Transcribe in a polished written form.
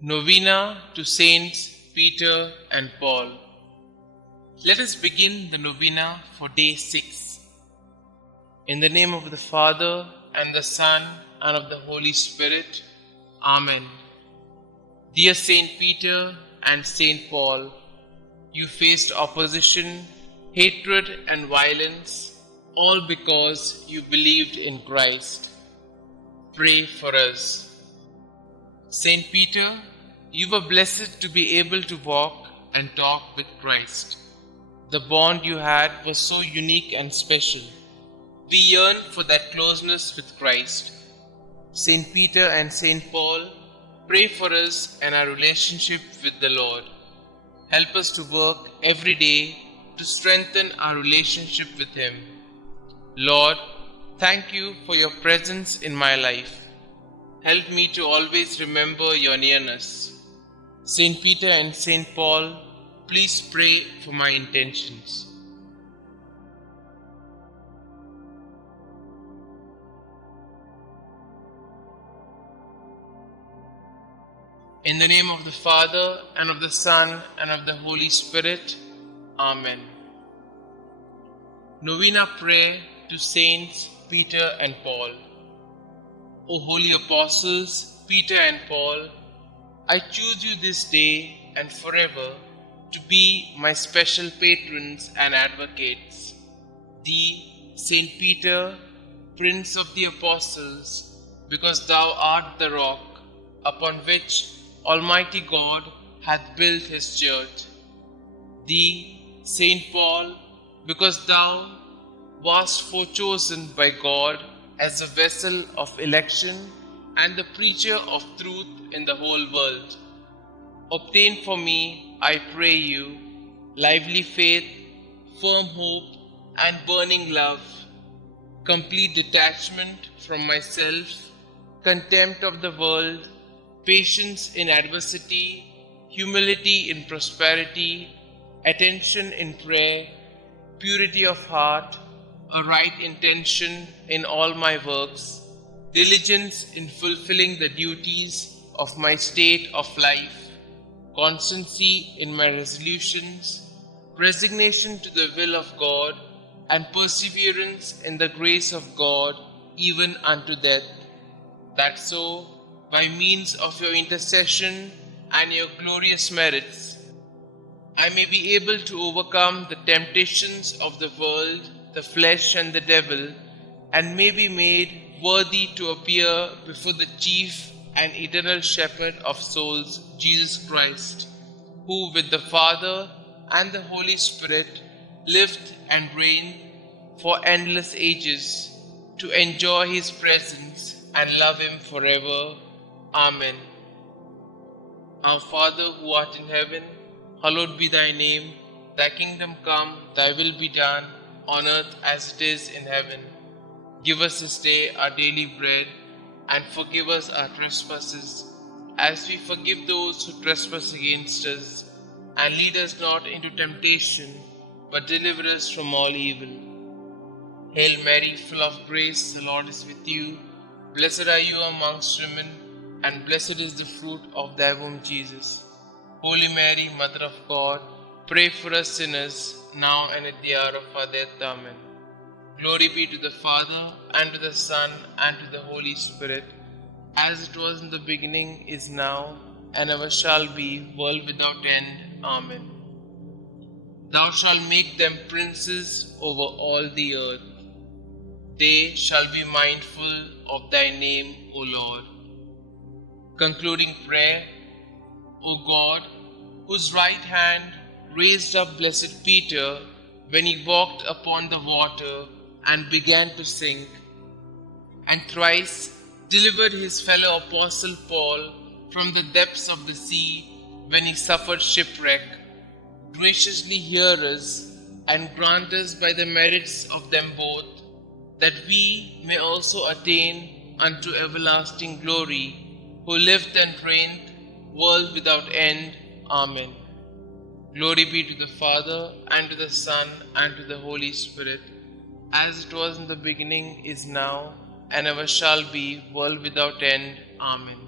Novena to Saints Peter and Paul. Let us begin the novena for day 6. In the name of the Father, and the Son, and of the Holy Spirit. Amen. Dear Saint Peter and Saint Paul, you faced opposition, hatred, and violence, all because you believed in Christ. Pray for us. Saint Peter, you were blessed to be able to walk and talk with Christ. The bond you had was so unique and special. We yearn for that closeness with Christ. Saint Peter and Saint Paul, pray for us and our relationship with the Lord. Help us to work every day to strengthen our relationship with Him. Lord, thank you for your presence in my life. Help me to always remember your nearness. Saint Peter and Saint Paul, please pray for my intentions. In the name of the Father, and of the Son, and of the Holy Spirit. Amen. Novena Prayer to Saints Peter and Paul. O holy apostles, Peter and Paul, I choose you this day and forever to be my special patrons and advocates. Thee, Saint Peter, Prince of the Apostles, because thou art the rock upon which Almighty God hath built his church. Thee, Saint Paul, because thou wast forechosen by God as a vessel of election and the preacher of truth in the whole world. Obtain for me, I pray you, lively faith, firm hope, and burning love, complete detachment from myself, contempt of the world, patience in adversity, humility in prosperity, attention in prayer, purity of heart, a right intention in all my works, diligence in fulfilling the duties of my state of life, constancy in my resolutions, resignation to the will of God, and perseverance in the grace of God even unto death, that so, by means of your intercession and your glorious merits, I may be able to overcome the temptations of the world, the flesh, and the devil, and may be made worthy to appear before the chief and eternal shepherd of souls, Jesus Christ, who with the Father and the Holy Spirit lived and reigned for endless ages, to enjoy his presence and love him forever. Amen. Our Father who art in heaven, hallowed be thy name. Thy kingdom come, thy will be done, on earth as it is in heaven. Give us this day our daily bread, and forgive us our trespasses, as we forgive those who trespass against us. And lead us not into temptation, but deliver us from all evil. Hail Mary, full of grace, the Lord is with you. Blessed are you amongst women, and blessed is the fruit of thy womb, Jesus. Holy Mary, Mother of God, pray for us sinners, now and at the hour of our death. Amen. Glory be to the Father, and to the Son, and to the Holy Spirit, as it was in the beginning, is now, and ever shall be, world without end. Amen. Thou shalt make them princes over all the earth. They shall be mindful of thy name, O Lord. Concluding prayer. O God, whose right hand raised up blessed Peter when he walked upon the water and began to sink, and thrice delivered his fellow apostle Paul from the depths of the sea when he suffered shipwreck, graciously hear us and grant us by the merits of them both, that we may also attain unto everlasting glory, who lived and reigned world without end. Amen. Glory be to the Father, and to the Son, and to the Holy Spirit, as it was in the beginning, is now, and ever shall be, world without end. Amen.